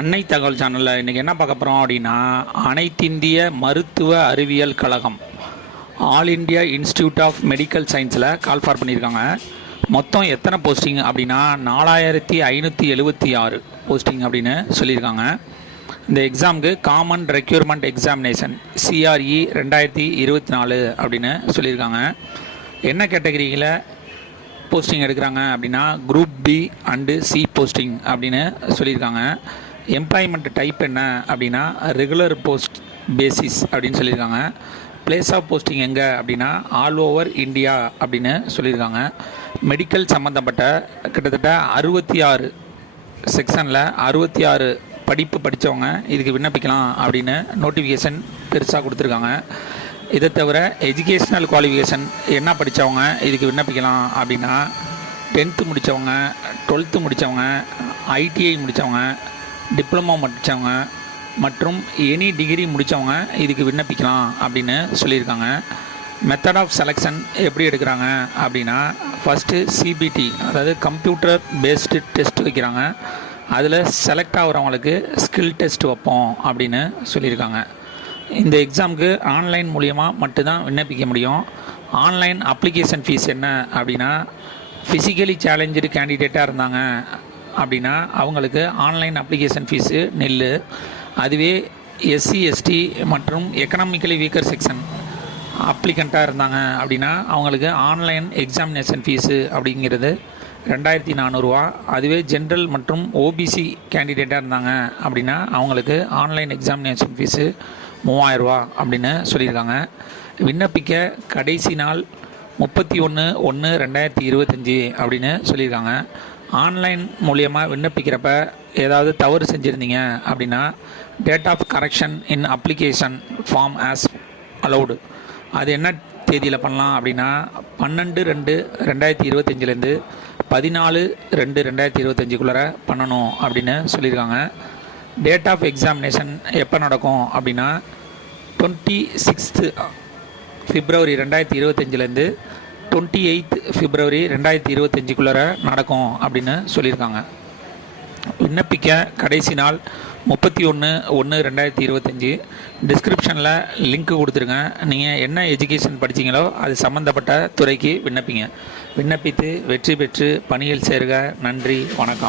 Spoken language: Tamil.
அன்னை தகவல் சேனலில் இன்றைக்கி என்ன பார்க்க போகிறோம் அப்படின்னா, அனைத்திந்திய மருத்துவ அறிவியல் கழகம் all India institute of medical சயின்ஸில் கால் ஃபார் பண்ணியிருக்காங்க. மொத்தம் எத்தனை போஸ்டிங் அப்படின்னா 4576 போஸ்டிங் அப்படின்னு சொல்லியிருக்காங்க. இந்த எக்ஸாமுக்கு காமன் ரெக்யூர்மெண்ட் எக்ஸாமினேஷன் CRE 2024 அப்படின்னு சொல்லியிருக்காங்க. என்ன கேட்டகரியில் போஸ்டிங் எடுக்கிறாங்க அப்படின்னா group B and C posting அப்படின்னு சொல்லியிருக்காங்க. எம்ப்ளாய்மெண்ட் டைப் என்ன அப்படின்னா ரெகுலர் போஸ்ட் பேசிஸ் அப்படின்னு சொல்லியிருக்காங்க. பிளேஸ் ஆஃப் போஸ்டிங் எங்கே அப்படின்னா ஆல் ஓவர் இந்தியா அப்படின்னு சொல்லியிருக்காங்க. மெடிக்கல் சம்மந்தப்பட்ட கிட்டத்தட்ட 66 செக்ஷனில் 66 படிப்பு படித்தவங்க இதுக்கு விண்ணப்பிக்கலாம் அப்படின்னு நோட்டிஃபிகேஷன் பெருசாக கொடுத்துருக்காங்க. இதை தவிர எஜுகேஷ்னல் குவாலிஃபிகேஷன் என்ன படித்தவங்க இதுக்கு விண்ணப்பிக்கலாம் அப்படின்னா 10th முடித்தவங்க, 12th முடித்தவங்க, ITI முடித்தவங்க, டிப்ளமோ முடித்தவங்க மற்றும் எனி டிகிரி முடித்தவங்க இதுக்கு விண்ணப்பிக்கலாம் அப்படின்னு சொல்லியிருக்காங்க. மெத்தட் ஆஃப் செலெக்ஷன் எப்படி எடுக்கிறாங்க அப்படின்னா ஃபஸ்ட்டு CBT அதாவது கம்ப்யூட்டர் பேஸ்டு டெஸ்ட் வைக்கிறாங்க. அதில் செலக்ட் ஆகிறவங்களுக்கு ஸ்கில் டெஸ்ட் வைப்போம் அப்படின்னு சொல்லியிருக்காங்க. இந்த எக்ஸாமுக்கு ஆன்லைன் மூலியமாக மட்டும்தான் விண்ணப்பிக்க முடியும். ஆன்லைன் அப்ளிகேஷன் ஃபீஸ் என்ன அப்படின்னா ஃபிசிக்கலி சேலஞ்சு கேண்டிடேட்டாக இருந்தாங்க அப்படின்னா அவங்களுக்கு ஆன்லைன் அப்ளிகேஷன் ஃபீஸு நில்லு. அதுவே SC ST மற்றும் எக்கனாமிக்கலி வீக்கர் செக்ஷன் அப்ளிகண்ட்டாக இருந்தாங்க அப்படின்னா அவங்களுக்கு ஆன்லைன் எக்ஸாமினேஷன் ஃபீஸு அப்படிங்கிறது 2400 ரூபா. அதுவே ஜென்ரல் மற்றும் OBC கேண்டிடேட்டாக இருந்தாங்க அப்படின்னா அவங்களுக்கு ஆன்லைன் எக்ஸாமினேஷன் ஃபீஸு 3000 ரூபா அப்படின்னு சொல்லியிருக்காங்க. விண்ணப்பிக்க கடைசி நாள் 31/1/2025 அப்படின்னு சொல்லியிருக்காங்க. ஆன்லைன் மூலியமாக விண்ணப்பிக்கிறப்ப ஏதாவது தவறு செஞ்சுருந்தீங்க அப்படின்னா date of correction in application form as allowed அது என்ன தேதியில் பண்ணலாம் அப்படின்னா 12/2/2025 14/2/2025 பண்ணணும் அப்படின்னு சொல்லியிருக்காங்க. டேட் ஆஃப் எக்ஸாமினேஷன் எப்போ நடக்கும் அப்படின்னா 26th February 2025 28th February 2025 நடக்கும் அப்படின்னு சொல்லியிருக்காங்க. விண்ணப்பிக்க கடைசி நாள் 31/1/2025. டிஸ்கிரிப்ஷனில் லிங்க் கொடுத்துருங்க. நீங்கள் என்ன எஜுகேஷன் படித்தீங்களோ அது சம்மந்தப்பட்ட துறைக்கு விண்ணப்பித்து வெற்றி பெற்று பணியில் சேருக. நன்றி, வணக்கம்.